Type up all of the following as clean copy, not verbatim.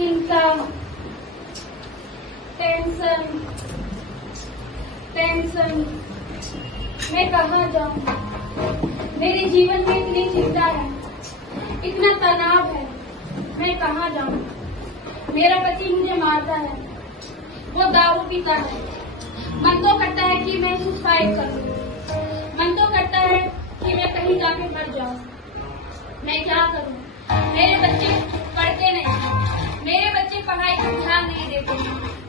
चिंता, tension tension, मैं कहाँ जाऊँ। मेरे जीवन में इतनी चिंता है, इतना तनाव है, मैं कहाँ जाऊँ। मेरा पति मुझे मारता है, वो दारू पीता है। मन तो करता है कि मैं सुसाइड कर लूं, मन तो करता है कि मैं कहीं जाके मर जाऊं। मैं क्या करूं। मेरे बच्चे पढ़ते नहीं, मेरे बच्चे पढ़ाई पर ध्यान नहीं देते।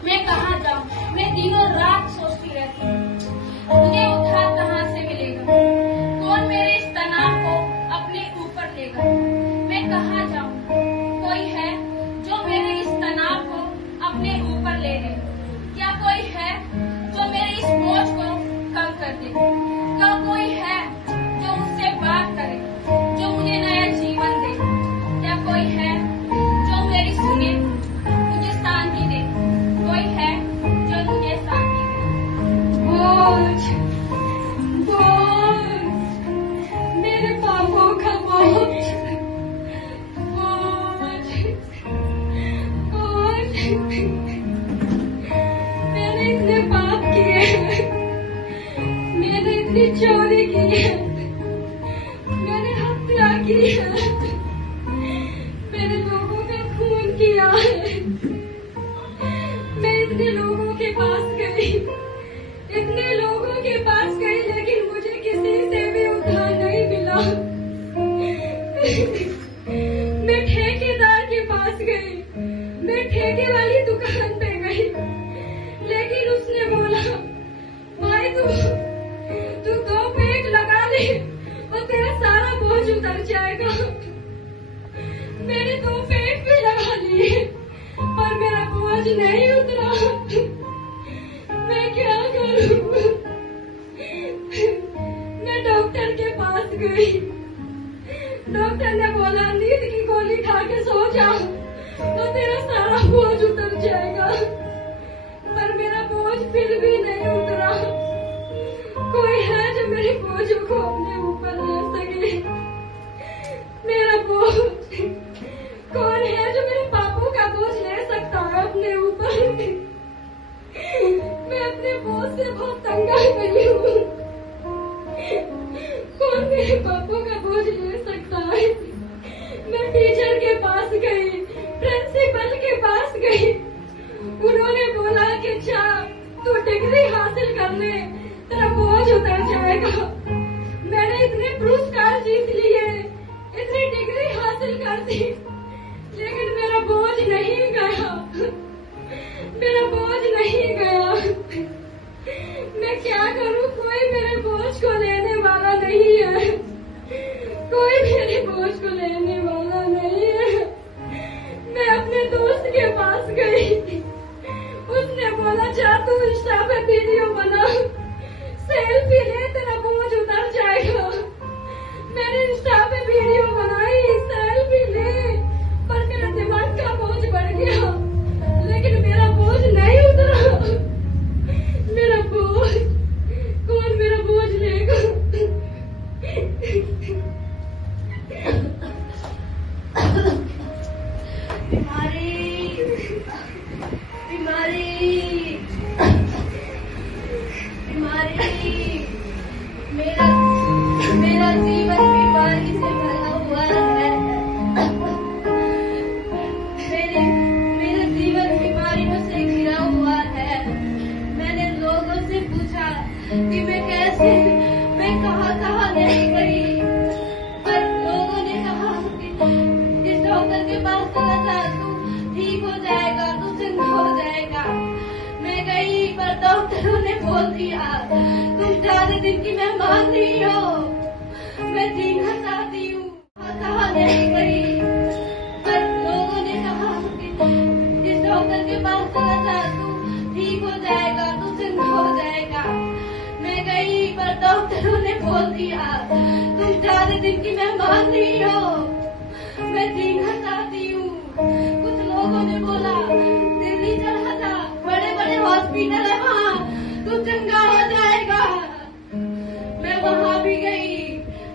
मैं कहाँ जाऊं। मैं दिनों रात सोचती रहती हूँ, मुझे उधार कहाँ से मिलेगा, कौन मेरे इस तनाव को अपने ऊपर लेगा। मैं कहाँ जाऊं। कोई है जो मेरे इस तनाव को अपने ऊपर ले ले। क्या कोई है जो मेरे इस बोझ को कम कर दे। क्या कोई है जो मुझसे बात करे, जो मुझे नया जीवन दे। क्या कोई है जो मेरी सुने, मुझे शांति दे। कोई है जो मुझे शांति दे। बोझ बोझ, मेरे पापों का बोझ, बोझ बोझ। मैंने इतने पाप किए, मैंने इतनी चोरी की है, मैंने हत्या की है, मैंने लोगों का खून किया है। मैं इतने लोगों के पास गई, इतने लोगों के पास गई, लेकिन मुझे किसी से भी उद्धार नहीं मिला। मैं ठेकेदार के पास गई, मैं ठेके वाली दुकान पे गई, लेकिन उसने बोला, भाई तू 2 पेट लगा ले और तेरा सारा बोझ उतर जाएगा। मैंने 2 पेट भी लगा लिए पर मेरा बोझ नहीं उतरा। मैं क्या करूं। मैं डॉक्टर के पास गई, डॉक्टर ने बोला नींद की गोली खा के सो जाओ तो तेरा सारा बोझ उतर जाएगा, पर मेरा बोझ फिर भी नहीं उतरा। कोई है जो मेरे बोझ को अपने ऊपर ले सके। मेरा बोझ, कौन है जो मेरे पापों का बोझ ले सकता है अपने ऊपर। मैं अपने बोझ से बहुत तंग आ गई हूँ। कौन मेरे पापों का बोझ ले सकता है। मैं टीचर के पास गई, प्रिंसिपल के पास गई, उन्होंने बोला कि अच्छा तू डिग्री हासिल कर ले, तेरा बोझ उतर जाएगा। मैंने इतने पुरस्कार जीत लिए, इतनी डिग्री हासिल कर दी, लेकिन मेरा बोझ नहीं गया, मेरा बोझ नहीं गया। मैं क्या करूं। कोई मेरे बोझ को लेने वाला नहीं है, कोई मेरे बोझ को लेने वाला नहीं है। मैं अपने दोस्त के पास गई, उसने बोला जा तू इंस्टा पे वीडियो बना, सेल्फी ले, तेरा बोझ उतर जाएगा। मैंने इंस्टा पे वीडियो बनाई, सेल्फी ले, पर मेरा दिमाग का बोझ बढ़ गया, लेकिन मेरा बोझ नहीं उतरा। मेरा बोझ, कौन मेरा बोझ लेगा। मेरा जीवन बीमारी से भरा हुआ है। मेरा जीवन बीमारियों से घिरा हुआ है। मैंने लोगों से पूछा कि मैं कहाँ नहीं गई, पर लोगों ने कहा कि इस डॉक्टर के पास चला जा, तू ठीक हो जाएगा, तू जिंदा हो जाएगा। मैं गई पर डॉक्टरों ने बोल दिया तुम ज्यादा दिन की मेहमान नहीं हो। मैं जीना चाहती हूँ, कहाँ नहीं गई, पर लोगों ने कहा कि इस डॉक्टर के पास चला जा, तू ठीक हो जाएगा, तू जिंदा हो जाएगा। मैं गई पर डॉक्टरों ने बोल दिया तुम ज्यादा दिन की मेहमान नहीं हो। मैं जीना चाहती हूँ। कुछ लोगों ने बोला दिल्ली चला जा, बड़े बड़े हॉस्पिटल है वहाँ, तू चंगा हो जाएगा। मैं वहाँ भी गई,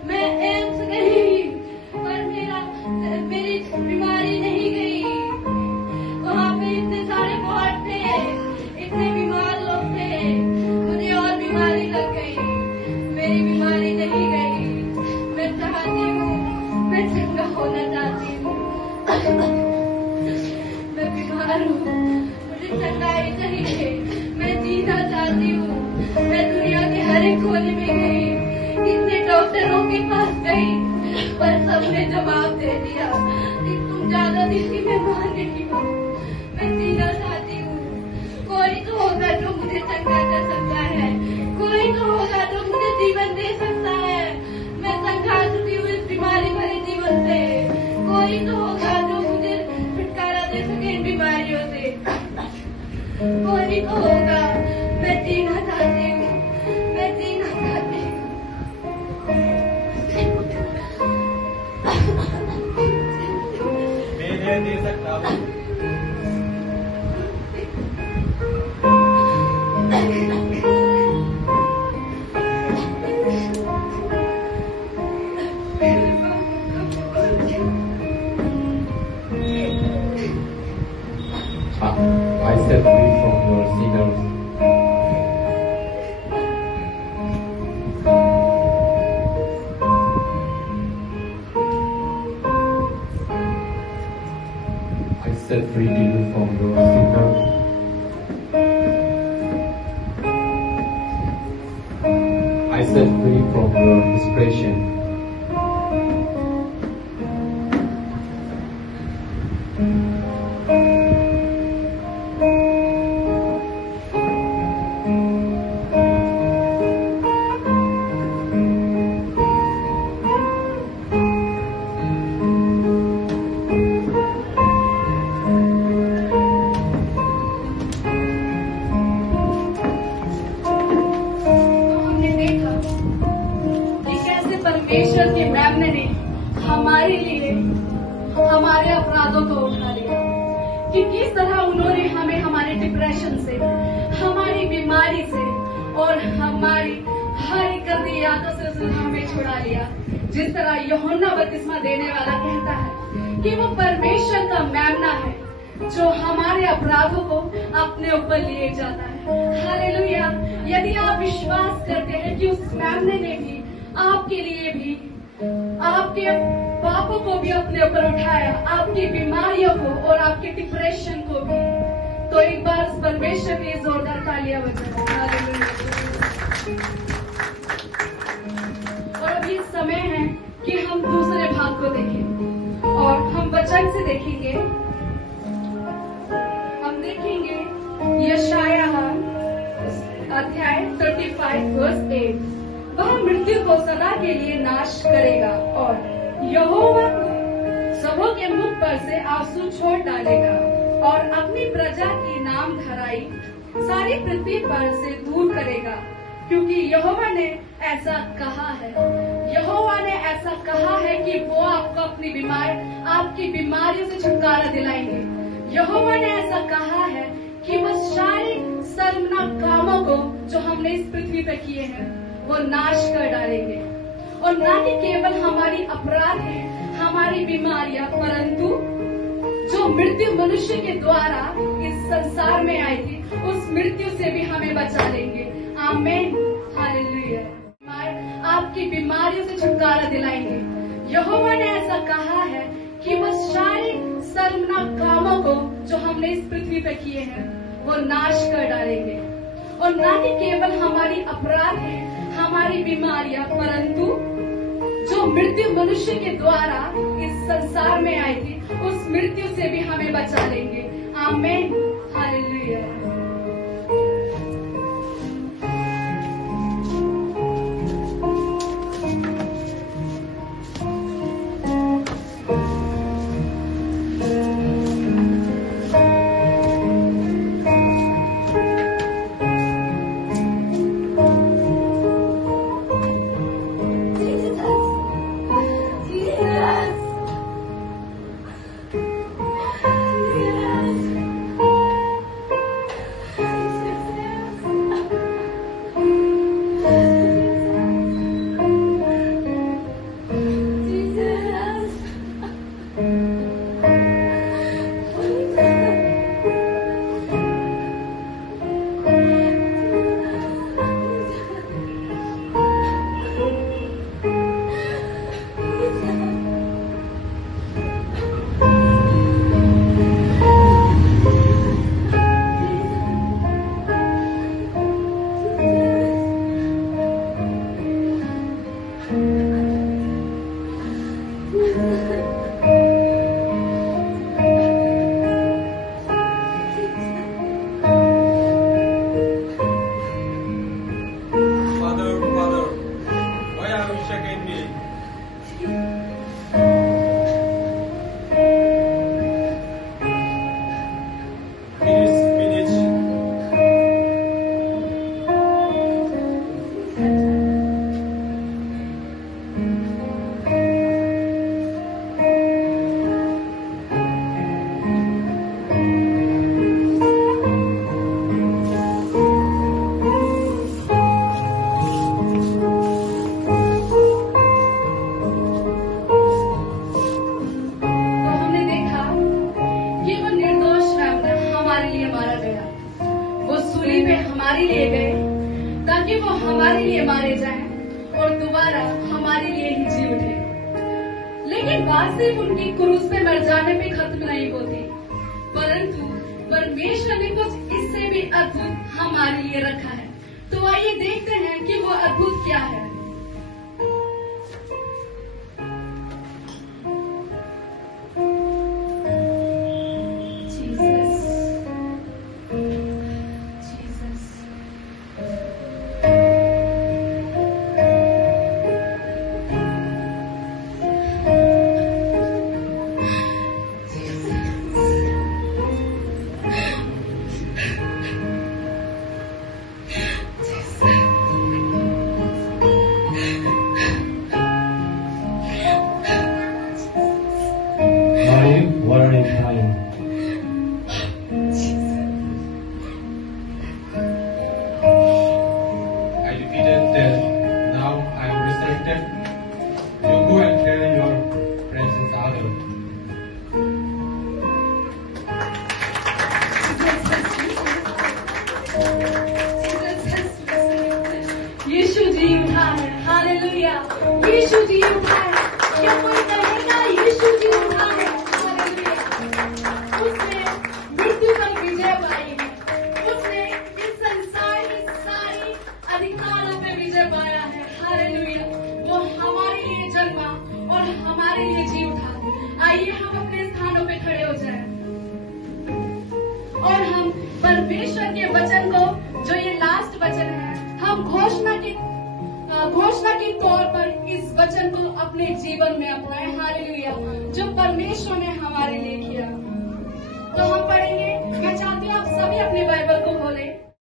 मैं एम्स गई, पर मेरी बीमारी नहीं गई। कहीं पे मैं जीना चाहती हूँ। मैं दुनिया के हर एक कोने में गई, इतने डॉक्टरों के पास गई, पर सबने जवाब दे दिया कि तुम ज्यादा दिन की मेहमान नहीं हो। मैं जीना चाहती हूँ। कोई तो होगा जो मुझे चंगा कर सकता है, कोई तो होगा जो मुझे जीवन दे सकता है। मैं तंगा चुकी हूँ इस बीमारी भरे जीवन से। कोई तो होगा जो मुझे छुटकारा दे सके इन बीमारियों से। कोई तो होगा। मैं जीना चाहती हूँ, मैं जीना चाहती हूँ। मैं दे सकता हूँ। I set free from your sinners. I set free you from your sinners. I set free from your depression. परमेश्वर के मेमने ने हमारे लिए हमारे अपराधों को उठा लिया, कि किस तरह उन्होंने हमें हमारे डिप्रेशन से, हमारी बीमारी से और हमारी हर एक गंदी यादों से उसने हमें छुड़ा लिया। जिस तरह यूहन्ना बपतिस्मा देने वाला कहता है कि वो परमेश्वर का मेमना है जो हमारे अपराधों को अपने ऊपर लिए जाता है। हालेलुया। यदि आप विश्वास करते हैं कि उस मेमने ने भी आपके लिए भी आपके पापों को भी अपने ऊपर उठाया, आपकी बीमारियों को और आपके डिप्रेशन को भी, तो एक बार उस परमेश्वर की जोरदार तालियां बजाओ। हालेलुया। और अब ये समय है कि हम दूसरे भाग को देखें और हम वचन से देखेंगे। हम देखेंगे यशायाह अध्याय 35 वर्स 8। वह मृत्यु को सदा के लिए नाश करेगा और यहोवा सबों के मुख पर से आंसू छोड़ डालेगा और अपनी प्रजा की नाम धराई सारी पृथ्वी पर से दूर करेगा, क्योंकि यहोवा ने ऐसा कहा है। यहोवा ने ऐसा कहा है कि वो आपको आपकी बीमारियों से छुटकारा दिलाएंगे। यहोवा ने ऐसा कहा है कि वो सारे शर्मनाक कामों को जो हमने इस पृथ्वी पर किए हैं वो नाश कर डालेंगे। और न कि केवल हमारी अपराध है, हमारी बीमारियां, परंतु जो मृत्यु मनुष्य के द्वारा इस संसार में आई थी, उस मृत्यु से भी हमें बचा लेंगे। आमीन। हालेलुया। आपकी बीमारियों से छुटकारा दिलाएंगे। यहोवा ने ऐसा कहा है कि वो सारे शर्मनाक कामों को जो हमने इस पृथ्वी पर किए हैं वो नाश कर डालेंगे। और न कि केवल हमारी अपराध है, हमारी बीमारियां, परंतु जो मृत्यु मनुष्य के द्वारा इस संसार में आई थी, उस मृत्यु से भी हमें बचा लेंगे। आमीन। हालेलुया। सूली पे हमारे लिए गए ताकि वो हमारे लिए मारे जाएं और दोबारा हमारे लिए ही जी उठे। लेकिन बात सिर्फ उनकी क्रूस पे मर जाने पे खत्म नहीं होती, परंतु परमेश्वर ने कुछ इससे भी अद्भुत हमारे लिए रखा है। तो आइए देखते हैं कि वो अद्भुत क्या है। What are you crying? I defeated death. Now I am resurrected. You go and tell your friends in Sagar. यीशु जी उठा है, हालेलुया। यीशु जी उठा है। क्या कोई कहेगा यीशु जी उठा है? हालेलुया। उसने मृत्यु पर विजय पाई है। उसने इस संसार की सारी अधिकारों पे विजय पाया है। हालेलुया। वो हमारे लिए जन्मा और हमारे लिए जी उठा। आइए हम अपने स्थानों पे खड़े हो जाएं और हम परमेश्वर के वचन को, जो ये लास्ट वचन है, हम घोषणा के तौर पर इस वचन को अपने जीवन में अपनाएं। हालेलुया। जो परमेश्वर ने हमारे लिए